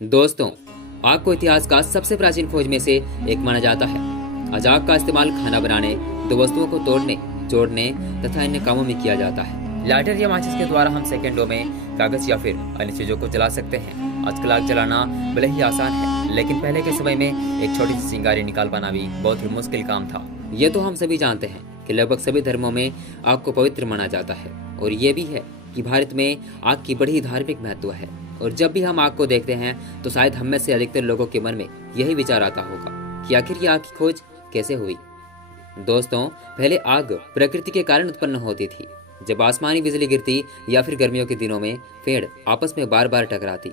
दोस्तों, आग को इतिहास का सबसे प्राचीन खोज में से एक माना जाता है। आज आग का इस्तेमाल खाना बनाने, दो वस्तुओं को तोड़ने, जोड़ने तथा अन्य कामों में किया जाता है। लाइटर या माचिस के द्वारा हम सेकंडों में कागज या फिर अन्य चीजों को जला सकते हैं। आजकल आग जलाना भले ही आसान है, लेकिन पहले के समय में एक छोटी सी चिंगारी निकाल पाना भी बहुत ही मुश्किल काम था। ये तो हम सभी जानते हैं कि लगभग सभी धर्मों में आग को पवित्र माना जाता है, और ये भी है कि भारत में आग की बड़ी धार्मिक महत्व है। और जब भी हम आग को देखते हैं तो शायद हम में से अधिकतर लोगों के मन में यही विचार आता होगा कि आखिर ये आग की खोज कैसे हुई। दोस्तों, पहले आग प्रकृति के कारण उत्पन्न होती थी। जब आसमानी बिजली गिरती या फिर गर्मियों के दिनों में पेड़ आपस में बार बार टकराती,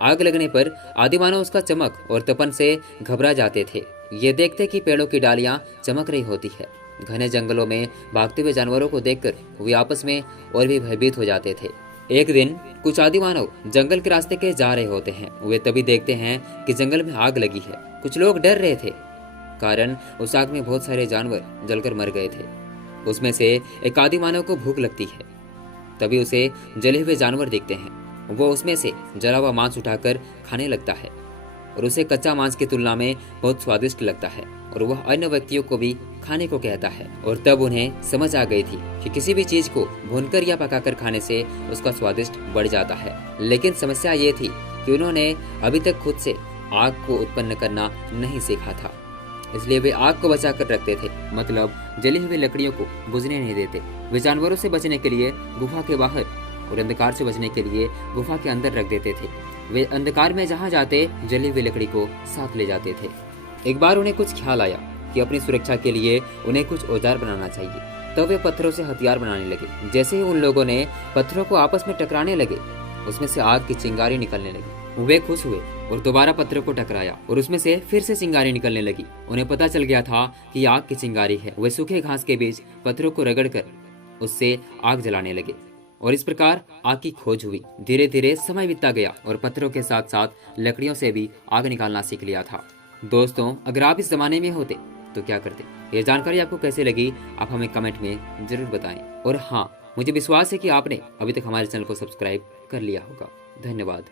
आग लगने पर आदिमानव उसका चमक और तपन से घबरा जाते थे। ये देखते कि पेड़ों की डालियां चमक रही होती है। घने जंगलों में भागते हुए जानवरों को देखकर वे आपस में और भी भयभीत हो जाते थे। एक दिन कुछ आदिमानव जंगल के रास्ते के जा रहे होते हैं। वे तभी देखते हैं कि जंगल में आग लगी है। कुछ लोग डर रहे थे, कारण उस आग में बहुत सारे जानवर जलकर मर गए थे। उसमें से एक आदिमानव को भूख लगती है। तभी उसे जले हुए जानवर दिखते हैं। वो उसमें से जला हुआ मांस उठाकर खाने लगता है, और उसे कच्चा मांस की तुलना में बहुत स्वादिष्ट लगता है, और वह अन्य व्यक्तियों को भी खाने को कहता है। और तब उन्हें समझ आ गई थी कि किसी भी चीज को भूनकर या पकाकर खाने से उसका स्वादिष्ट बढ़ जाता है। लेकिन समस्या ये थी कि उन्होंने अभी तक खुद से आग को उत्पन्न करना नहीं सीखा था। इसलिए वे आग को बचा कर रखते थे, मतलब जली हुई लकड़ियों को बुझने नहीं देते। वे जानवरों से बचने के लिए गुफा के बाहर और अंधकार से बचने के लिए गुफा के अंदर रख देते थे। वे अंधकार में जहाँ जाते जली हुई लकड़ी को साथ ले जाते थे। एक बार उन्हें कुछ ख्याल आया कि अपनी सुरक्षा के लिए उन्हें कुछ औजार बनाना चाहिए। तब वे पत्थरों से हथियार बनाने लगे। जैसे ही उन लोगों ने पत्थरों को आपस में टकराने लगे, उसमें से आग की चिंगारी निकलने लगी। वे खुश हुए और दोबारा पत्थरों को टकराया, और उसमें से फिर से चिंगारी निकलने लगी। उन्हें पता चल गया था कि आग की चिंगारी है। वे सूखे घास के बीच पत्थरों को रगड़कर उससे आग जलाने लगे, और इस प्रकार आग की खोज हुई। धीरे धीरे समय बीतता गया और पत्थरों के साथ साथ लकड़ियों से भी आग निकालना सीख लिया था। दोस्तों, अगर आप इस जमाने में होते तो क्या करते? ये जानकारी आपको कैसे लगी, आप हमें कमेंट में जरूर बताएं। और हाँ, मुझे विश्वास है कि आपने अभी तक हमारे चैनल को सब्सक्राइब कर लिया होगा। धन्यवाद।